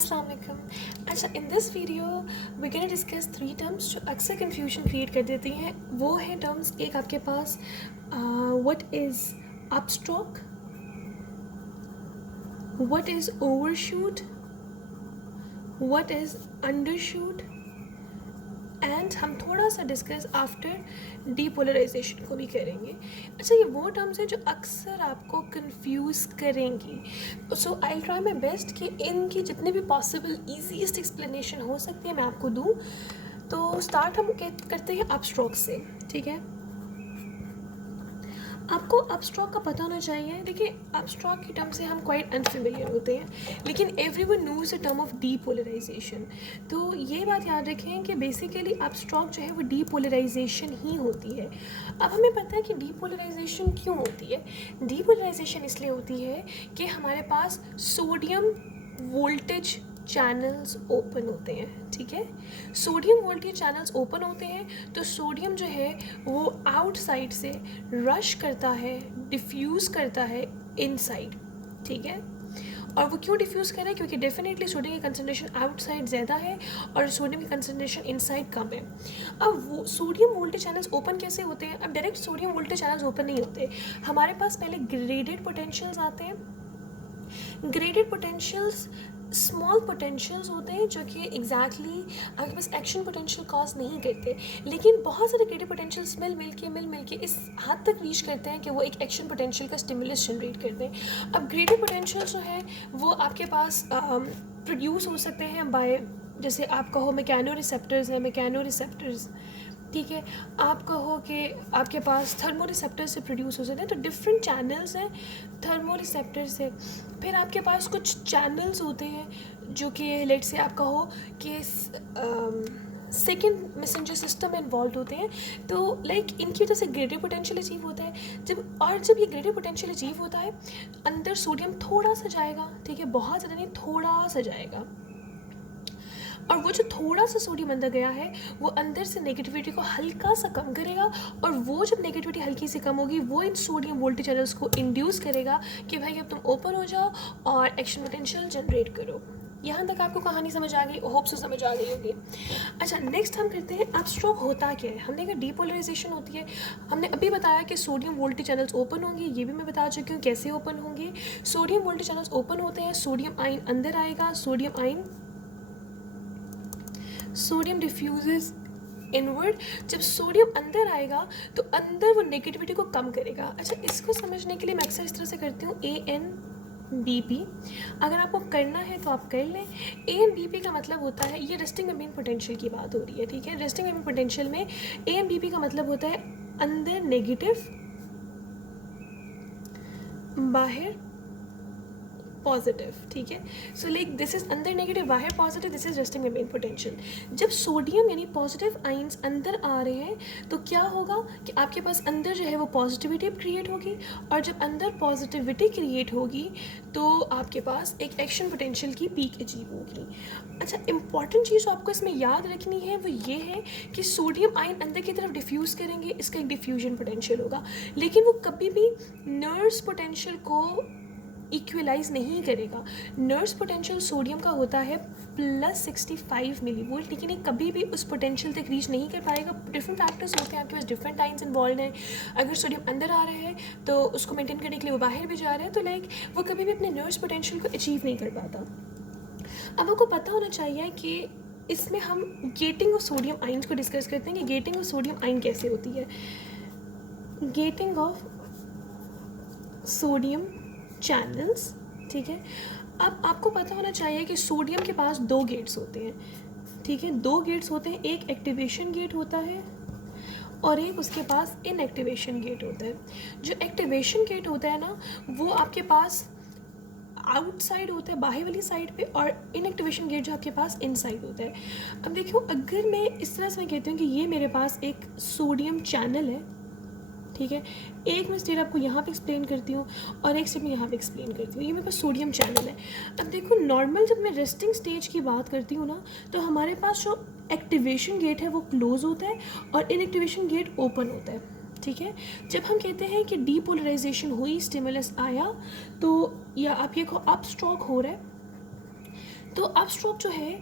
Assalamualaikum. अच्छा, in this video we can discuss 3 terms जो अक्सर कन्फ्यूजन क्रिएट कर देती हैं. वो है टर्म्स, एक आपके पास what is upstroke, what is overshoot, what is undershoot, and हम थोड़ा सा डिस्कस आफ्टर डीपोलराइजेशन को भी करेंगे. अच्छा, ये वो टर्म्स हैं जो अक्सर आपको कंफ्यूज करेंगी. सो आई ट्राई माई बेस्ट कि इनकी जितने भी पॉसिबल ईजीएस्ट एक्सप्लेनेशन हो सकती है मैं आपको दूँ. तो स्टार्ट हम करते हैं अपस्ट्रोक से. ठीक है, आपको अपस्ट्रोक का पता होना चाहिए. देखिए, अपस्ट्रोक की टर्म से हम क्वाइट अनफेमिलियर होते हैं, लेकिन everyone knows the term of depolarisation. तो ये बात याद रखें कि बेसिकली अपस्ट्रोक जो है वो डीपोलराइजेशन ही होती है. अब हमें पता है कि डीपोलराइजेशन क्यों होती है. डीपोलराइजेशन इसलिए होती है कि हमारे पास सोडियम वोल्टेज चैनल्स ओपन होते हैं. ठीक है, सोडियम वोल्टेज चैनल्स ओपन होते हैं तो सोडियम जो है वो आउटसाइड से रश करता है, डिफ्यूज़ करता है इनसाइड. ठीक है, और वो क्यों डिफ्यूज़ कर रहा है? क्योंकि डेफिनेटली सोडियम की कंसनट्रेशन आउटसाइड ज़्यादा है और सोडियम की कंसनट्रेशन इनसाइड कम है. अब वो सोडियम वोल्टेज चैनल्स ओपन कैसे होते हैं? अब direct sodium voltage channels open नहीं होते. हमारे पास पहले ग्रेडेड पोटेंशियल्स आते हैं. ग्रेडेड पोटेंशियल्स स्मॉल पोटेंशियल्स होते हैं जो कि एग्जैक्टली आपके पास एक्शन पोटेंशियल कॉज नहीं करते, लेकिन बहुत सारे ग्रेडेड पोटेंशियल्स मिल के इस हद तक रीच करते हैं कि वो एक एक्शन पोटेंशियल का स्टिमुलस जनरेट करते हैं. अब ग्रेडेड पोटेंशियल्स जो है वो आपके पास प्रोड्यूस हो सकते हैं बाय, जैसे आप कहो मैकेनो रिसेप्टर्स. ठीक है, आप कहो कि आपके पास थर्मो रिसेप्टर से प्रोड्यूस हो सकते हैं. तो डिफरेंट चैनल्स हैं थर्मो रिसेप्टर से. फिर आपके पास कुछ चैनल्स होते हैं जो कि लेट से आप कहो कि सेकेंड मैसेंजर सिस्टम में इन्वॉल्व होते हैं. तो लाइक इनकी वजह से ग्रेडेड पोटेंशियल अचीव होता है. जब ये ग्रेडेड पोटेंशियल अचीव होता है, अंदर सोडियम थोड़ा सा जाएगा. ठीक है, बहुत ज़्यादा नहीं, थोड़ा सा जाएगा. और वो जो थोड़ा सा सोडियम अंदर गया है वो अंदर से नेगेटिविटी को हल्का सा कम करेगा, और वो जब नेगेटिविटी हल्की सी कम होगी वो इन सोडियम वोल्टेज चैनल्स को इंड्यूस करेगा कि भाई अब तुम ओपन हो जाओ और एक्शन पोटेंशियल जनरेट करो. यहाँ तक आपको कहानी समझ आ गई, होप सो समझ आ गई होगी. अच्छा, नेक्स्ट हम करते हैं अपस्ट्रोक होता क्या है. हमने कहा डीपोलराइजेशन होती है. हमने अभी बताया कि सोडियम वोल्टेज चैनल्स ओपन होंगे, ये भी मैं बता चुकी हूँ कैसे ओपन होंगे. सोडियम वोल्टेज चैनल्स ओपन होते हैं, सोडियम आयन अंदर आएगा, सोडियम डिफ्यूजेस इनवर्ड. जब सोडियम अंदर आएगा तो अंदर वो नेगेटिविटी को कम करेगा. अच्छा, इसको समझने के लिए मैं अक्सर इस तरह से करती हूँ ANBP. अगर आपको करना है तो आप कर लें. ANBP का मतलब होता है, ये रेस्टिंग मेम्ब्रेन पोटेंशियल की बात हो रही है. ठीक है, रेस्टिंग मेम्ब्रेन पोटेंशियल में ANBP का मतलब होता है अंदर नेगेटिव, बाहर पॉजिटिव. ठीक है, सो लाइक दिस इज अंदर नेगेटिव, बाहर positive, this is resting membrane potential. जब सोडियम यानी पॉजिटिव आइंस अंदर आ रहे हैं तो क्या होगा कि आपके पास अंदर जो है वो पॉजिटिविटी क्रिएट होगी, और जब अंदर पॉजिटिविटी क्रिएट होगी तो आपके पास एक एक्शन पोटेंशियल की पीक अचीव होगी. अच्छा, इंपॉर्टेंट चीज़ जो आपको इसमें याद रखनी है वो ये है कि सोडियम आयन अंदर की तरफ डिफ्यूज़ करेंगे, इसका एक डिफ्यूजन पोटेंशियल होगा, लेकिन वो कभी भी नर्स पोटेंशियल को इक्वलाइज नहीं करेगा. नर्स पोटेंशियल सोडियम का होता है +65 मिलीवोल्ट, लेकिन ये कभी भी उस पोटेंशियल तक रीच नहीं कर पाएगा. डिफरेंट फैक्टर्स होते हैं, आपके पास डिफरेंट आइंस इन्वॉल्व हैं. अगर सोडियम अंदर आ रहा है तो उसको मेंटेन करने के लिए वो बाहर भी जा रहा है, तो लाइक वो कभी भी अपने नर्स पोटेंशियल को अचीव नहीं कर पाता. अब आपको पता होना चाहिए कि इसमें हम गेटिंग ऑफ सोडियम आइंस को डिस्कस करते हैं कि गेटिंग ऑफ सोडियम आइन कैसे होती है. Getting off sodium channels. ठीक है, अब आपको पता होना चाहिए कि सोडियम के पास 2 गेट्स होते हैं. ठीक है, 2 गेट्स होते हैं, एक एक्टिवेशन गेट होता है और एक उसके पास इनएक्टिवेशन गेट होता है. जो एक्टिवेशन गेट होता है ना वो आपके पास आउटसाइड होता है, बाहर वाली साइड पे, और इनएक्टिवेशन गेट जो आपके पास इनसाइड होता है. अब देखो, अगर मैं इस तरह से मैं कहती हूँ कि ये मेरे पास एक सोडियम चैनल है. ठीक है, एक मैं स्टेट आपको यहाँ पे एक्सप्लेन करती हूँ और एक स्टेप मैं यहाँ पे एक्सप्लेन करती हूँ. ये मेरे पास सोडियम चैनल है. अब देखो, नॉर्मल जब मैं रेस्टिंग स्टेज की बात करती हूँ ना तो हमारे पास जो एक्टिवेशन गेट है वो क्लोज होता है और इनएक्टिवेशन गेट ओपन होता है. ठीक है, जब हम कहते हैं कि डीपोलराइजेशन हुई, स्टिमुलस आया, तो या आप ये कहो अपस्ट्रोक हो रहा है, तो अपस्ट्रोक जो है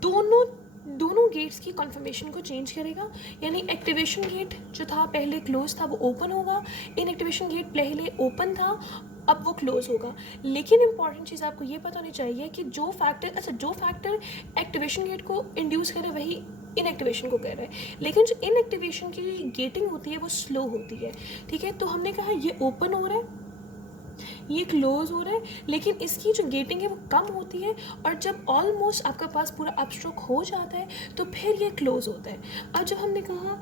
दोनों गेट्स की कन्फर्मेशन को चेंज करेगा, यानी एक्टिवेशन गेट जो था पहले क्लोज था वो ओपन होगा, इनएक्टिवेशन गेट पहले ओपन था अब वो क्लोज होगा। लेकिन इंपॉर्टेंट चीज़ आपको ये पता होनी चाहिए कि जो फैक्टर एक्टिवेशन गेट को इंड्यूस करे वही इनएक्टिवेशन को कर रहा है, लेकिन जो इनएक्टिवेशन की गेटिंग होती है वो स्लो होती है। ठीक है, तो हमने कहा ये ओपन हो रहा है, ये क्लोज हो रहा है, लेकिन इसकी जो गेटिंग है वो कम होती है, और जब ऑलमोस्ट आपका पास पूरा अपस्ट्रोक हो जाता है तो फिर ये क्लोज होता है। अब जब हमने कहा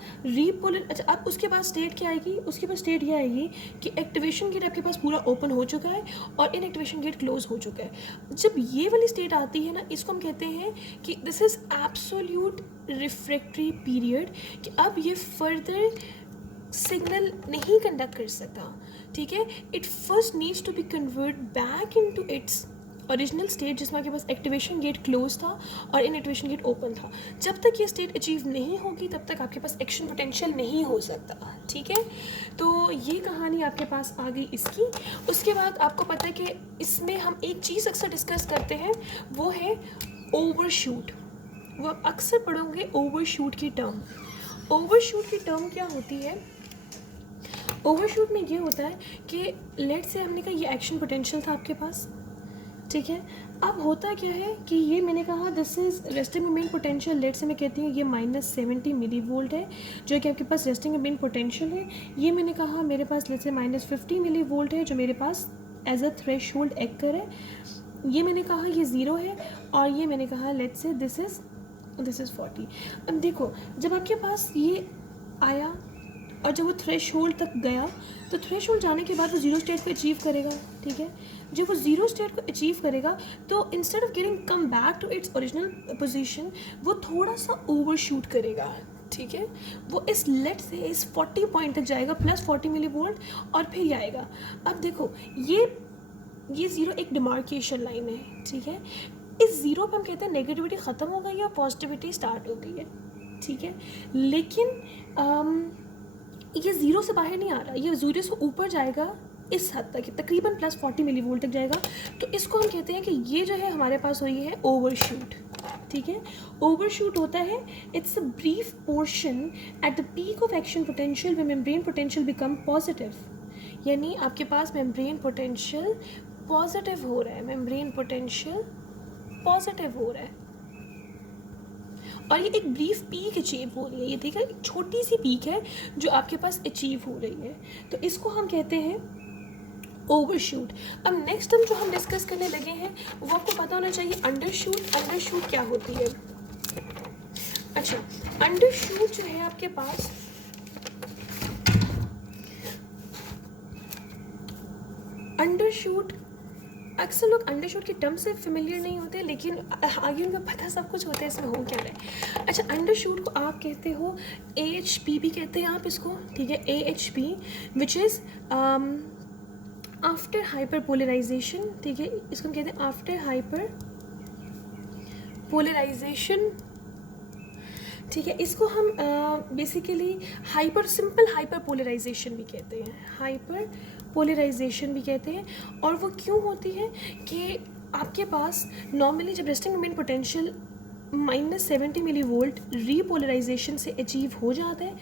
अब उसके बाद स्टेट क्या आएगी, उसके बाद स्टेट ये आएगी कि एक्टिवेशन गेट आपके पास पूरा ओपन हो चुका है और इनएक्टिवेशन गेट क्लोज हो चुका है। जब ये वाली स्टेट आती है ना, इसको हम कहते हैं कि this is absolute refractory period, कि अब ये फर्दर सिग्नल नहीं कंडक्ट कर सकता। ठीक है, it first needs to be convert back into its original state, जिसमें आपके पास एक्टिवेशन गेट क्लोज था और इनएक्टिवेशन गेट ओपन था। जब तक ये स्टेट अचीव नहीं होगी तब तक आपके पास एक्शन पोटेंशियल नहीं हो सकता। ठीक है, तो ये कहानी आपके पास आ गई इसकी। उसके बाद आपको पता है कि इसमें हम एक चीज़ अक्सर डिस्कस करते हैं, वो है ओवरशूट। वो आप अक्सर पढ़ोगे ओवरशूट की टर्म। ओवरशूट की टर्म क्या होती है? ओवरशूट में ये होता है कि लेट से हमने कहा ये एक्शन पोटेंशियल था आपके पास, ठीक है। अब होता क्या है कि ये मैंने कहा this is resting moment potential, let say मैं कहती हूँ ये -70 मिली वोल्ट है जो कि आपके पास रेस्टिंग मोमेंट पोटेंशियल है। ये मैंने कहा मेरे पास लेट से -50 मिली वोल्ट है जो मेरे पास एज अ थ्रेशोल्ड एक्कर है। ये मैंने कहा ये 0 है, और ये मैंने कहा लेट से दिस इज़ 40। अब देखो जब आपके पास ये आया और जब वो थ्रेशोल्ड तक गया, तो थ्रेशोल्ड जाने के बाद वो जीरो स्टेट को अचीव करेगा। ठीक है, जब वो जीरो स्टेट को अचीव करेगा तो instead of getting come back to its original position, वो थोड़ा सा ओवरशूट करेगा। ठीक है, वो इस लेट से इस 40 पॉइंट तक जाएगा +40 मिली वोल्ट, और फिर ये आएगा। अब देखो ये ज़ीरो एक डिमार्केशन लाइन है। ठीक है, इस ज़ीरो पे हम कहते हैं नेगेटिविटी ख़त्म हो गई है और पॉजिटिविटी स्टार्ट हो गई है। ठीक है, लेकिन ये ज़ीरो से बाहर नहीं आ रहा, ये ज़ीरो से ऊपर जाएगा इस हद तक, तकरीबन +40 मिली वोल्ट तक जाएगा। तो इसको हम कहते हैं कि ये जो है हमारे पास हुई है ओवरशूट। ठीक है, ओवरशूट होता है it's a brief portion at the peak of action potential when membrane potential become positive, यानी आपके पास मेम्ब्रेन पोटेंशियल पॉजिटिव हो रहा है, मेम्ब्रेन पोटेंशियल पॉजिटिव हो रहा है, और ये एक ब्रीफ पीक अचीव हो रही है। ये देखिए एक छोटी सी पीक है जो आपके पास अचीव हो रही है, तो इसको हम कहते हैं ओवरशूट। अब नेक्स्ट टर्म जो हम डिस्कस करने लगे हैं वो आपको पता होना चाहिए अंडरशूट। अंडरशूट क्या होती है? अच्छा, अंडरशूट जो है आपके पास अंडरशूट, अक्सर लोग अंडरशूट की टर्म से फेमिलियर नहीं होते, लेकिन आगे उनको पता सब कुछ होता है इसमें हो क्या रहा है। अच्छा, अंडरशूट को आप कहते हो AHP भी कहते हैं आप इसको। ठीक है, AHP which is after hyperpolarisation. ठीक है, इसको हम कहते हैं आफ्टर हाइपर पोलराइजेशन। ठीक है, इसको हम बेसिकली सिंपल हाइपर पोलराइजेशन भी कहते हैं, हाइपर पोलराइजेशन भी कहते हैं। और वो क्यों होती है कि आपके पास नॉर्मली जब resting moment potential -70 millivolt repolarisation से अचीव हो जाता है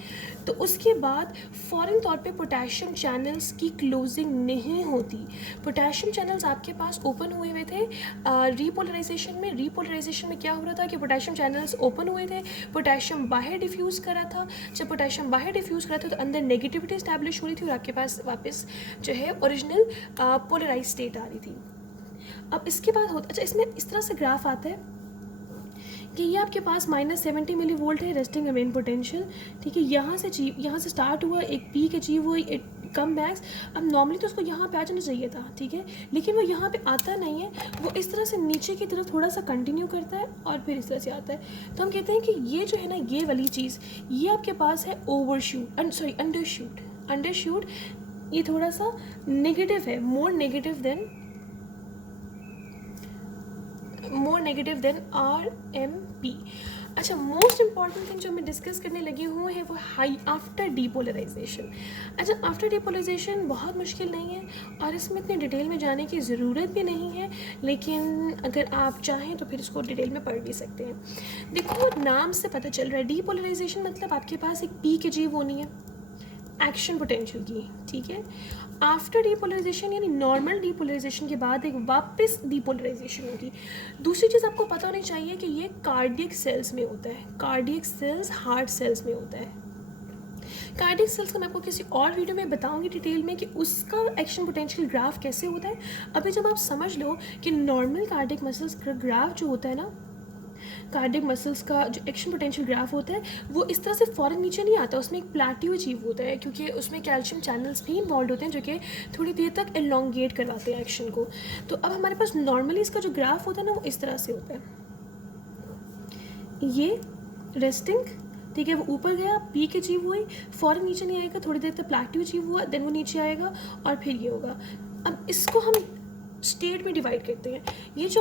तो उसके बाद फ़ौरन तौर पे पोटेशियम चैनल्स की क्लोजिंग नहीं होती। पोटेशियम चैनल्स आपके पास ओपन हुए हुए थे रीपोलराइजेशन में क्या हो रहा था कि पोटेशियम चैनल्स ओपन हुए थे, पोटेशियम बाहर डिफ्यूज़ कर रहा था। जब पोटेशियम बाहर डिफ्यूज़ कर रहा था तो अंदर नेगेटिविटी इस्टेब्लिश हो रही थी और आपके पास वापस जो है ओरिजिनल पोलराइज स्टेट आ रही थी। अब इसके बाद अच्छा, इसमें इस तरह से ग्राफ आता है कि ये आपके पास -70 मिली वोल्ट है रेस्टिंग मोमेंट पोटेंशियल। ठीक है, यहाँ से स्टार्ट हुआ, एक पीक अचीव हुई, एक कम बैक्स। अब नॉर्मली तो उसको यहाँ पे आ जाना चाहिए था। ठीक है, लेकिन वो यहाँ पे आता नहीं है, वो इस तरह से नीचे की तरफ थोड़ा सा कंटिन्यू करता है और फिर इस तरह से आता है। तो हम कहते हैं कि ये जो है ना, ये वाली चीज़ ये आपके पास है अंडरशूट। ये थोड़ा सा नेगेटिव है, more negative than more negative than RMP। अच्छा, मोस्ट इंपॉर्टेंट थिंग जो मैं डिस्कस करने लगी हूँ है वो हाई आफ्टर डीपोलराइजेशन। अच्छा, आफ्टर डीपोलराइजेशन बहुत मुश्किल नहीं है और इसमें इतनी डिटेल में जाने की ज़रूरत भी नहीं है, लेकिन अगर आप चाहें तो फिर इसको डिटेल में पढ़ भी सकते हैं। देखो, नाम से पता चल रहा है डीपोलराइजेशन मतलब आपके पास एक पी के जी होनी है एक्शन पोटेंशियल की, ठीक है। आफ्टर डीपोलराइजेशन यानी नॉर्मल डीपोलराइजेशन के बाद एक वापस डीपोलराइजेशन होगी। दूसरी चीज़ आपको पता होनी चाहिए कि ये कार्डियक सेल्स में होता है, कार्डियक सेल्स हार्ट सेल्स में होता है। कार्डियक सेल्स का मैं आपको किसी और वीडियो में बताऊंगी डिटेल में कि उसका एक्शन पोटेंशियल ग्राफ कैसे होता है। अभी जब आप समझ लो कि नॉर्मल कार्डियक मसल्स का ग्राफ जो होता है ना, कार्डियक मसल्स का जो एक्शन पोटेंशियल ग्राफ होता है वो इस तरह से फ़ौरन नीचे नहीं आता, उसमें एक प्लेट्यू अचीव होता है क्योंकि उसमें कैल्शियम चैनल्स भी इन्वॉल्व होते हैं जो कि थोड़ी देर तक एलोंगेट करवाते हैं एक्शन को। तो अब हमारे पास नॉर्मली इसका जो ग्राफ होता है ना वो इस तरह से होता है, ये रेस्टिंग, ठीक है, वो ऊपर गया, पीक अचीव हुई, फ़ौरन नीचे नहीं आएगा, थोड़ी देर तक प्लेट्यू अचीव हुआ, देन वो नीचे आएगा और फिर ये होगा। अब इसको हम स्टेट में डिवाइड करते हैं। ये जो